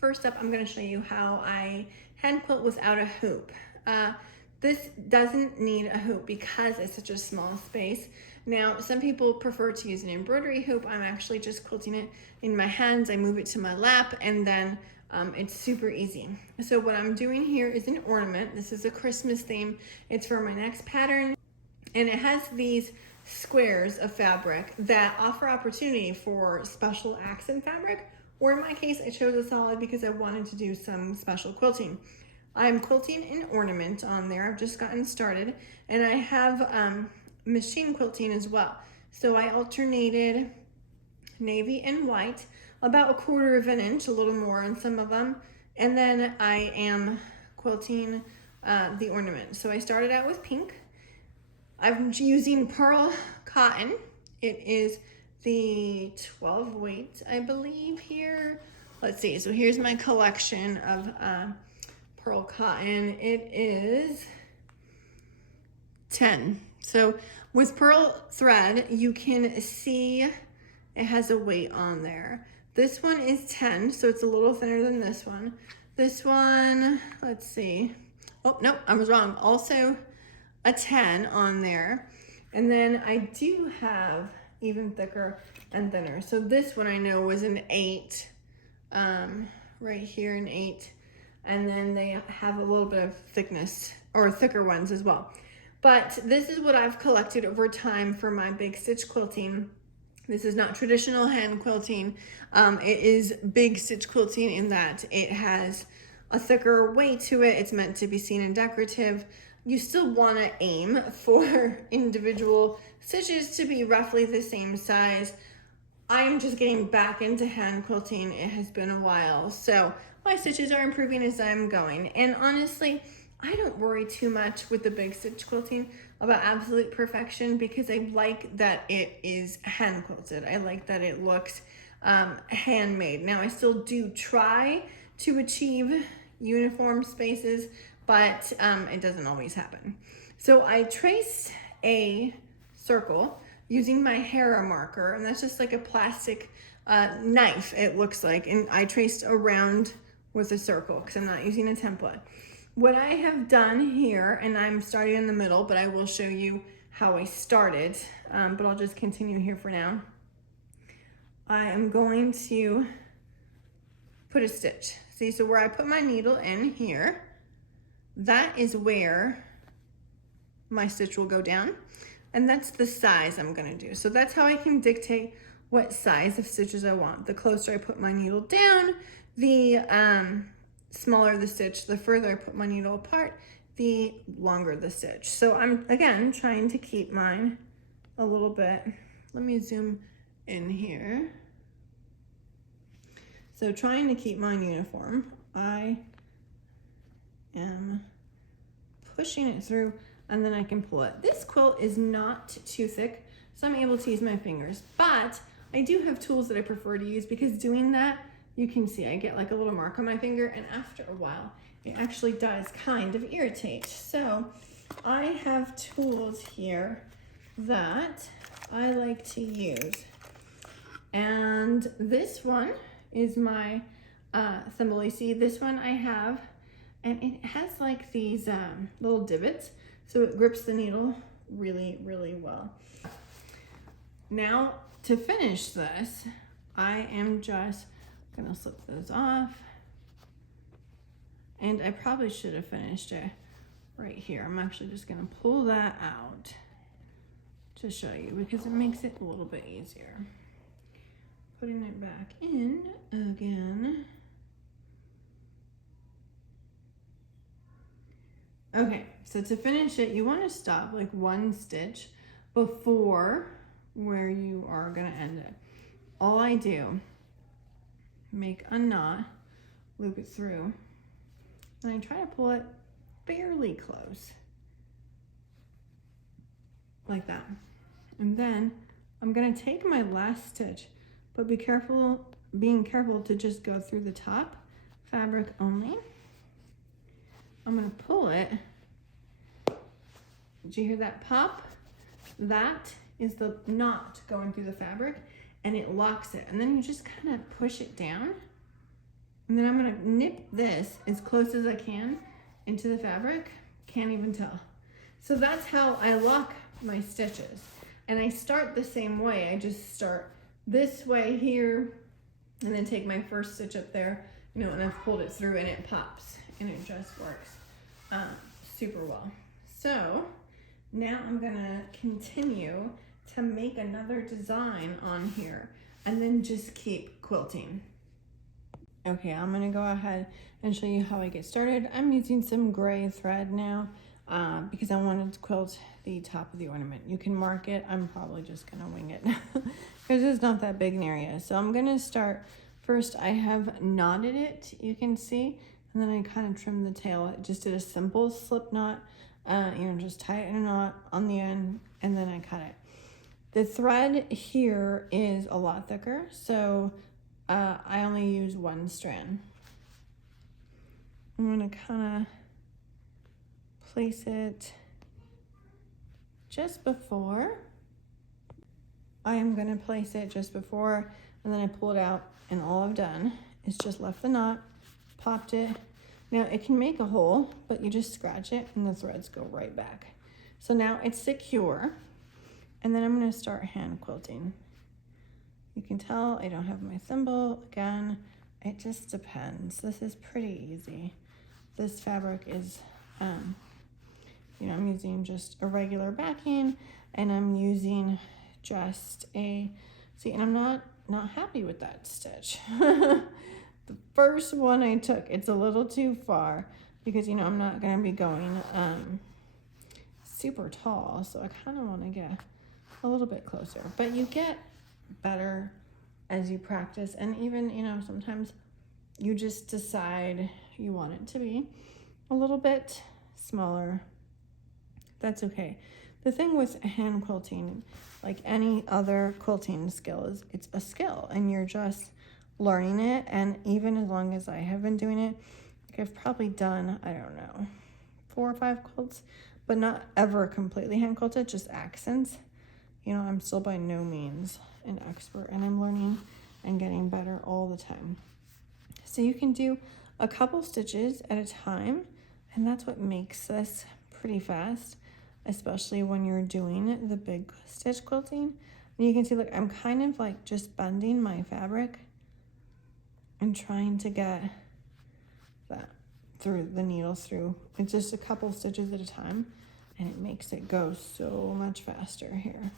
First up, I'm going to show you how I hand quilt without a hoop. This doesn't need a hoop because it's such a small space. Now, some people prefer to use an embroidery hoop. I'm actually just quilting it in my hands. I move it to my lap, and then it's super easy. So what I'm doing here is an ornament. This is a Christmas theme. It's for my next pattern, and it has these squares of fabric that offer opportunity for special accent fabric, or in my case, I chose a solid because I wanted to do some special quilting. I'm quilting an ornament on there. I've just gotten started, and I have machine quilting as well. So I alternated navy and white, about 1/4 of an inch, a little more on some of them, and then I am quilting the ornament. So I started out with pink. I'm using pearl cotton. It is the 12 weight, I believe, here. Let's see, so here's my collection of pearl cotton. It is 10. So with pearl thread, you can see it has a weight on there. This one is 10, so it's a little thinner than this one. This one, let's see. Oh, nope, I was wrong. Also a 10 on there. And then I do have even thicker and thinner. So this one I know was an 8, right here, an 8. And then they have a little bit of thickness, or thicker ones as well. But this is what I've collected over time for my big stitch quilting. This is not traditional hand quilting. It is big stitch quilting in that it has a thicker weight to it. It's meant to be seen in decorative. You still want to aim for individual stitches to be roughly the same size. I am just getting back into hand quilting. It has been a while, so my stitches are improving as I'm going. And honestly, I don't worry too much with the big stitch quilting about absolute perfection because I like that it is hand quilted. I like that it looks handmade. Now, I still do try to achieve uniform spaces, but it doesn't always happen. So I traced a circle using my Hera marker, and that's just like a plastic knife, it looks like, and I traced around with a circle because I'm not using a template. What I have done here, and I'm starting in the middle, but I will show you how I started, but I'll just continue here for now. I am going to put a stitch. See, so where I put my needle in here, that is where my stitch will go down, and that's the size I'm gonna do. So that's how I can dictate what size of stitches I want. The closer I put my needle down, the smaller the stitch. The further I put my needle apart, the longer the stitch. So I'm, again, trying to keep mine a little bit. Let me zoom in here. So trying to keep mine uniform. I am pushing it through, and then I can pull it. This quilt is not too thick, so I'm able to use my fingers, but I do have tools that I prefer to use because doing that, you can see I get like a little mark on my finger, and after a while, it actually does kind of irritate. So I have tools here that I like to use. And this one is my thimble. You see, this one I have, and it has like these little divots, so it grips the needle really, really well. Now, to finish this, I am just gonna slip those off, and I probably should have finished it right here. I'm actually just gonna pull that out to show you because it makes it a little bit easier. Putting it back in again. Okay, so to finish it, you want to stop like 1 stitch before where you are gonna end it. All I do, make a knot, loop it through, and I try to pull it fairly close, like that. And then I'm gonna take my last stitch, but being careful to just go through the top fabric only. I'm gonna pull it. Did you hear that pop? That is the knot going through the fabric, and it locks it. And then you just kind of push it down And then I'm gonna nip this as close as I can into the fabric. Can't even tell. So that's how I lock my stitches. And I start the same way. I just start this way here and then take my first stitch up there, you know, and I've pulled it through and it pops and it just works super well. So now I'm gonna continue to make another design on here and then just keep quilting. Okay, I'm gonna go ahead and show you how I get started. I'm using some gray thread now because I wanted to quilt the top of the ornament. You can mark it. I'm probably just gonna wing it because it's not that big an area. So I'm gonna start, first I have knotted it, you can see, and then I kind of trimmed the tail. I just did a simple slip knot, you know, just tie it in a knot on the end and then I cut it. The thread here is a lot thicker, so I only use one strand. I'm gonna kind of place it just before. I am gonna place it just before, and then I pull it out, and all I've done is just left the knot, popped it. Now it can make a hole, but you just scratch it and the threads go right back. So now it's secure, and then I'm gonna start hand quilting. You can tell I don't have my thimble. Again, it just depends. This is pretty easy. This fabric is, you know, I'm using just a regular backing and I'm using just a, see, and I'm not happy with that stitch. The first one I took, it's a little too far because, you know, I'm not gonna be going super tall. So I kind of want to get a little bit closer, but you get better as you practice, and even, you know, sometimes you just decide you want it to be a little bit smaller. That's okay. The thing with hand quilting, like any other quilting skill, is it's a skill and you're just learning it. And even as long as I have been doing it, like I've probably done, I don't know, 4 or 5 quilts, but not ever completely hand quilted, just accents. You know, I'm still by no means an expert and I'm learning and getting better all the time. So you can do a couple stitches at a time, and that's what makes this pretty fast, especially when you're doing the big stitch quilting. And you can see, look, I'm kind of like just bending my fabric and trying to get that through the needle through. It's just a couple stitches at a time, and it makes it go so much faster here.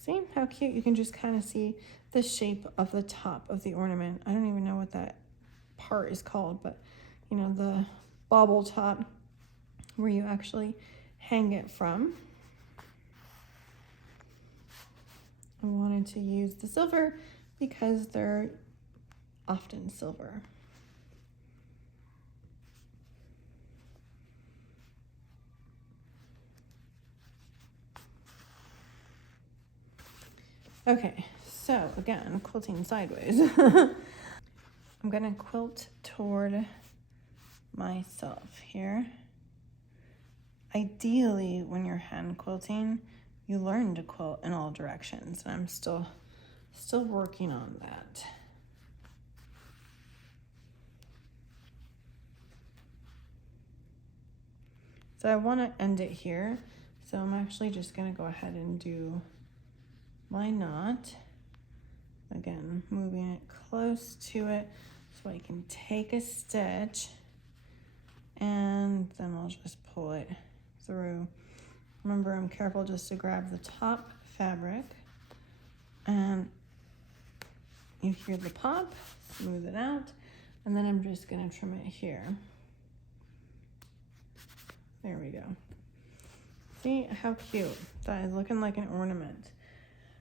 See how cute? You can just kind of see the shape of the top of the ornament. I don't even know what that part is called, but you know, the bobble top where you actually hang it from. I wanted to use the silver because they're often silver. Okay, so again, quilting sideways. I'm gonna quilt toward myself here. Ideally, when you're hand quilting, you learn to quilt in all directions, and I'm still working on that. So I want to end it here, so I'm actually just gonna go ahead and do my knot. Again, moving it close to it so I can take a stitch, and then I'll just pull it through. Remember, I'm careful just to grab the top fabric, and you hear the pop, smooth it out, and then I'm just gonna trim it here. There we go. See how cute? That is looking like an ornament.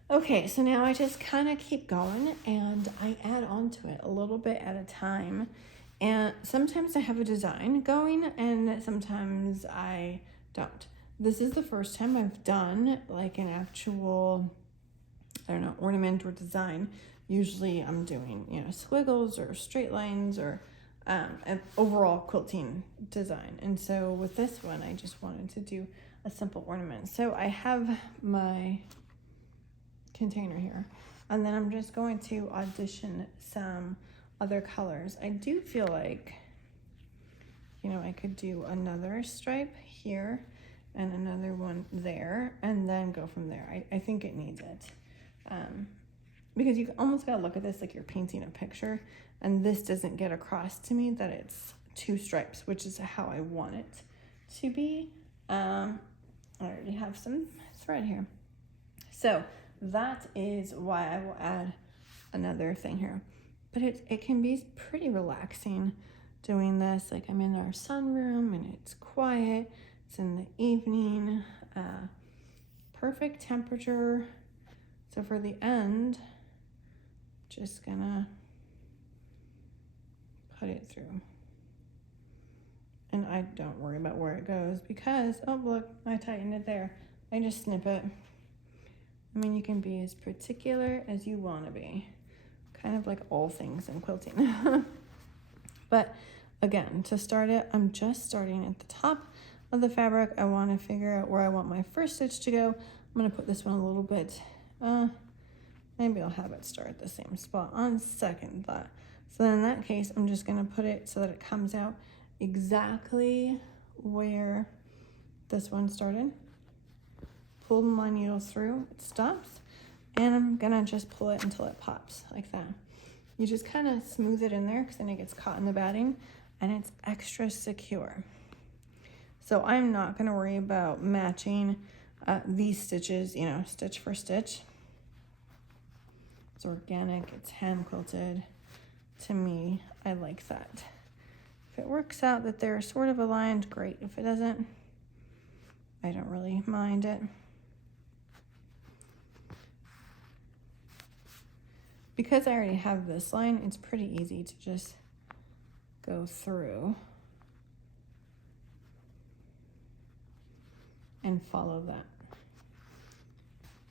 Okay, so now I just kind of keep going and I add on to it a little bit at a time. And sometimes I have a design going and sometimes I don't. This is the first time I've done like an actual, I don't know, ornament or design. Usually I'm doing, you know, squiggles or straight lines or an overall quilting design. And so with this one, I just wanted to do a simple ornament. So I have my container here, and then I'm just going to audition some other colors. I do feel like, you know, I could do another stripe here and another one there, and then go from there. I think it needs it. Because you almost gotta look at this like you're painting a picture, and this doesn't get across to me that it's 2 stripes, which is how I want it to be. I already have some thread here. So that is why I will add another thing here. But it can be pretty relaxing doing this. Like, I'm in our sunroom and it's quiet. It's in the evening. Perfect temperature. So for the end, just gonna put it through. And I don't worry about where it goes because, oh look, I tightened it there. I just snip it. I mean, you can be as particular as you want to be. Kind of like all things in quilting. But again, to start it, I'm just starting at the top of the fabric. I want to figure out where I want my first stitch to go. I'm going to put this one a little bit, maybe I'll have it start at the same spot on second thought. So then in that case, I'm just going to put it so that it comes out exactly where this one started. Pull my needle through, it stops, and I'm gonna just pull it until it pops like that. You just kind of smooth it in there because then it gets caught in the batting and it's extra secure. So I'm not gonna worry about matching these stitches, you know, stitch for stitch. It's organic, it's hand quilted. To me, I like that. If it works out that they're sort of aligned, great. If it doesn't, I don't really mind it. Because I already have this line, it's pretty easy to just go through and follow that.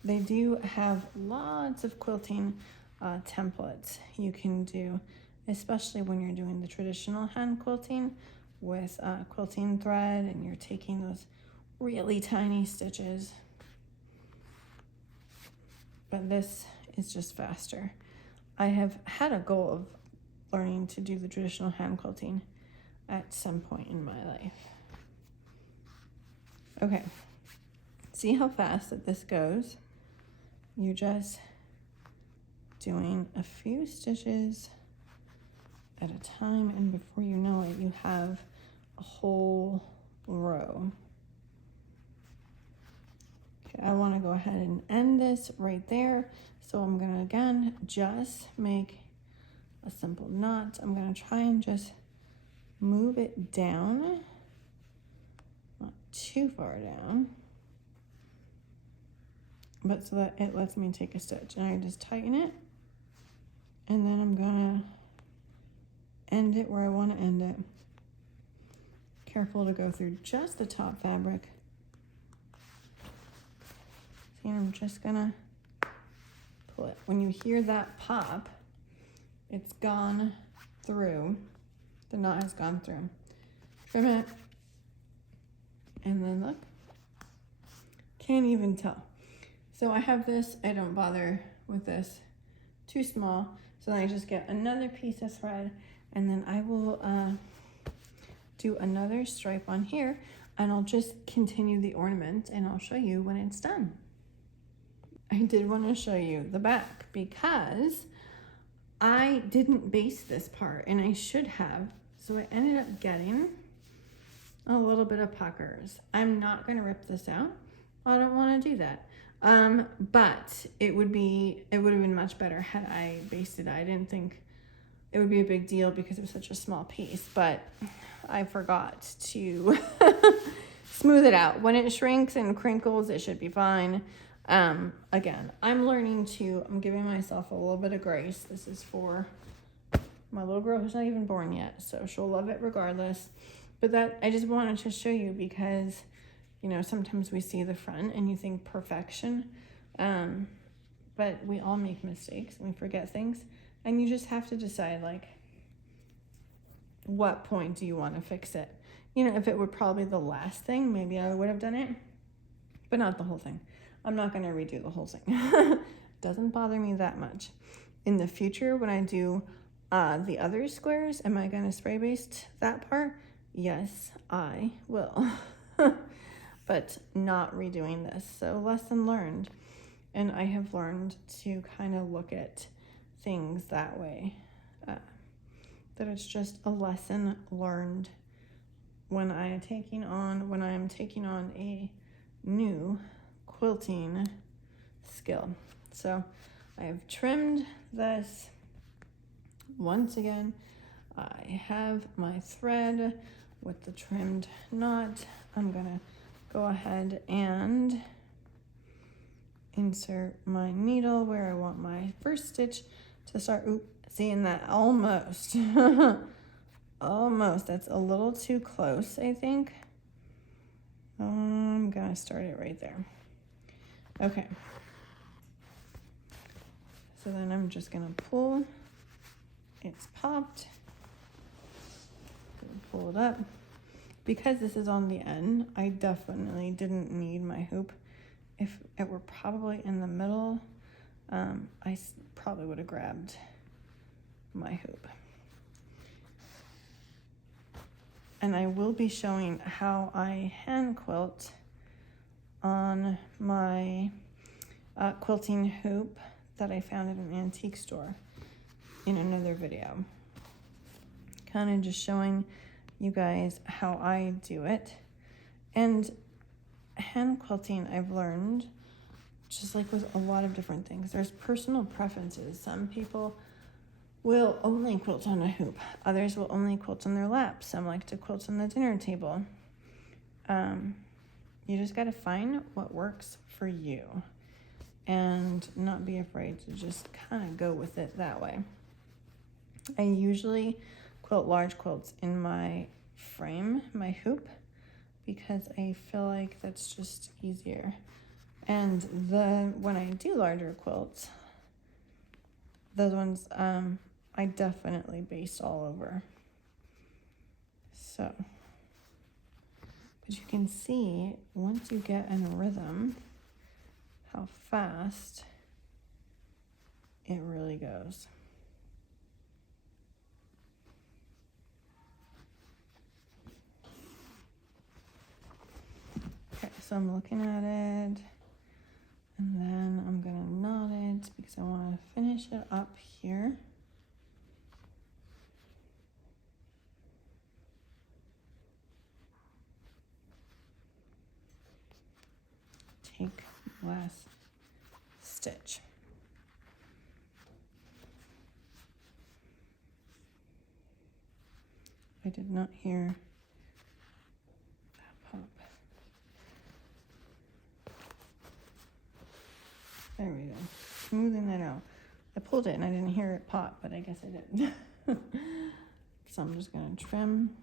They do have lots of quilting templates you can do, especially when you're doing the traditional hand quilting with quilting thread and you're taking those really tiny stitches. But this is just faster. I have had a goal of learning to do the traditional hand quilting at some point in my life. Okay, see how fast that this goes? You're just doing a few stitches at a time, and before you know it, you have a whole row. Okay, I want to go ahead and end this right there. So I'm gonna, again, just make a simple knot. I'm gonna try and just move it down, not too far down, but so that it lets me take a stitch. And I just tighten it, and then I'm gonna end it where I wanna end it. Careful to go through just the top fabric. See, I'm just gonna pull it. When you hear that pop, it's gone through. The knot has gone through. Trim it, and then look. Can't even tell. So I have this, I don't bother with this, too small. So then I just get another piece of thread, and then I will do another stripe on here, and I'll just continue the ornament, and I'll show you when it's done. I did want to show you the back because I didn't base this part, and I should have. So I ended up getting a little bit of puckers. I'm not going to rip this out. I don't want to do that. But it would have been much better had I based it. I didn't think it would be a big deal because it was such a small piece, but I forgot to smooth it out. When it shrinks and crinkles, it should be fine. Again, I'm giving myself a little bit of grace. This is for my little girl who's not even born yet, so she'll love it regardless. But that, I just wanted to show you because, you know, sometimes we see the front and you think perfection, but we all make mistakes and we forget things, and you just have to decide, like, what point do you want to fix it? You know, if it were probably the last thing, maybe I would have done it, but not the whole thing. I'm not going to redo the whole thing. Doesn't bother me that much. In the future, when I do The other squares, am I gonna spray baste that part? Yes, I will. But not redoing this. So lesson learned. And I have learned to kind of look at things that way. That it's just a lesson learned when I am taking on a new quilting skill. So I have trimmed this. Once again, I have my thread with the trimmed knot. I'm gonna go ahead and insert my needle where I want my first stitch to start. Oop, seeing that almost. Almost, that's a little too close, I think. I'm gonna start it right there. Okay. So then I'm just gonna pull. It's popped. Pull it up. Because this is on the end, I definitely didn't need my hoop. If it were probably in the middle, I probably would have grabbed my hoop. And I will be showing how I hand quilt on my quilting hoop that I found at an antique store in another video. Kind of just showing you guys how I do it. And hand quilting, I've learned, just like with a lot of different things, there's personal preferences. Some people will only quilt on a hoop. Others will only quilt on their lap. Some like to quilt on the dinner table. You just got to find what works for you and not be afraid to just kind of go with it that way. I usually quilt large quilts in my frame, my hoop, because I feel like that's just easier. And when I do larger quilts, those ones I definitely baste all over. So, but you can see once you get in a rhythm how fast it really goes. Okay, so I'm looking at it, and then I'm gonna knot it because I want to finish it up here. Take last stitch. I did not hear that pop. There we go. Smoothing that out. I pulled it and I didn't hear it pop, but I guess I did. So I'm just gonna trim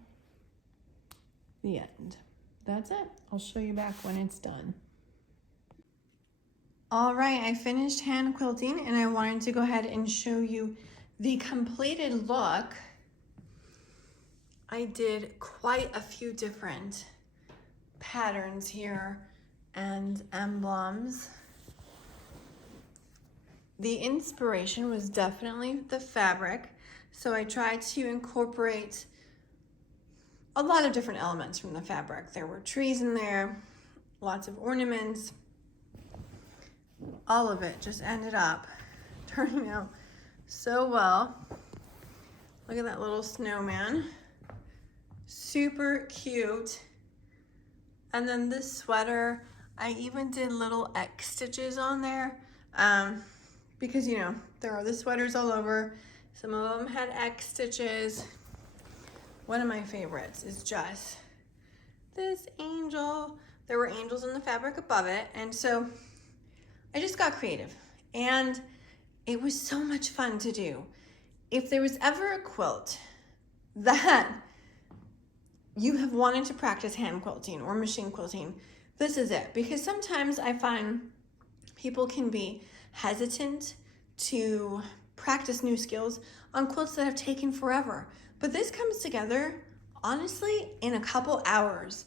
the end. That's it. I'll show you back when it's done. All right, I finished hand quilting and I wanted to go ahead and show you the completed look. I did quite a few different patterns here and emblems. The inspiration was definitely the fabric, so I tried to incorporate a lot of different elements from the fabric. There were trees in there, lots of ornaments. All of it just ended up turning out so well. Look at that little snowman. Super cute. And then this sweater, I even did little X stitches on there because, you know, there are the sweaters all over. Some of them had X stitches. One of my favorites is just this angel. There were angels in the fabric above it, and so I just got creative, and it was so much fun to do. If there was ever a quilt that you have wanted to practice hand quilting or machine quilting, this is it. Because sometimes I find people can be hesitant to practice new skills on quilts that have taken forever. But this comes together, honestly, in a couple hours.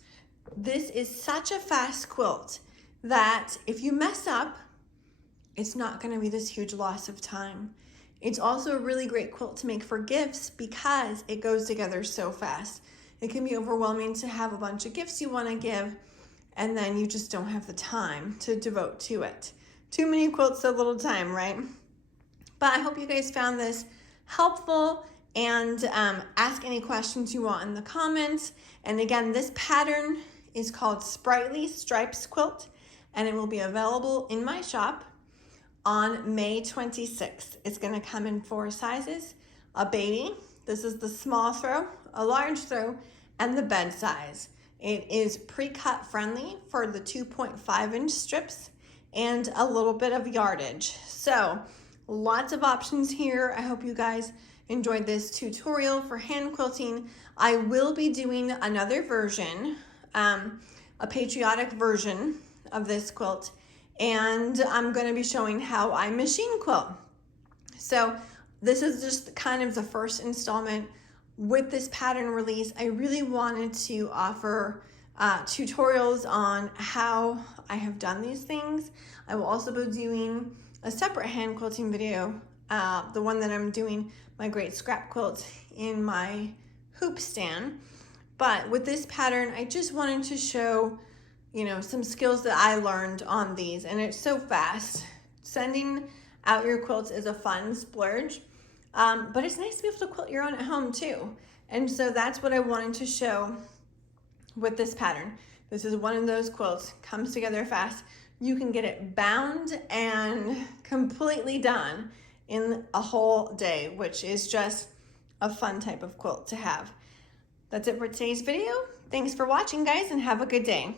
This is such a fast quilt that if you mess up, it's not gonna be this huge loss of time. It's also a really great quilt to make for gifts because it goes together so fast. It can be overwhelming to have a bunch of gifts you want to give, and then you just don't have the time to devote to it. Too many quilts, so little time, right? But I hope you guys found this helpful, and ask any questions you want in the comments. And again, this pattern is called Sprightly Stripes Quilt, and it will be available in my shop on May 26th. It's gonna come in 4 sizes, a baby, this is the small throw, a large throw, and the bed size. It is pre-cut friendly for the 2.5-inch strips and a little bit of yardage. So lots of options here. I hope you guys enjoyed this tutorial for hand quilting. I will be doing another version, a patriotic version of this quilt, and I'm going to be showing how I machine quilt. So this is just kind of the first installment with this pattern release. I really wanted to offer tutorials on how I have done these things. I will also be doing a separate hand quilting video, the one that I'm doing my great scrap quilt in my hoop stand. But with this pattern, I just wanted to show, you know, some skills that I learned on these, and it's so fast. Sending out your quilts is a fun splurge, but it's nice to be able to quilt your own at home too. And so that's what I wanted to show with this pattern. This is one of those quilts, comes together fast. You can get it bound and completely done in a whole day, which is just a fun type of quilt to have. That's it for today's video. Thanks for watching, guys, and have a good day.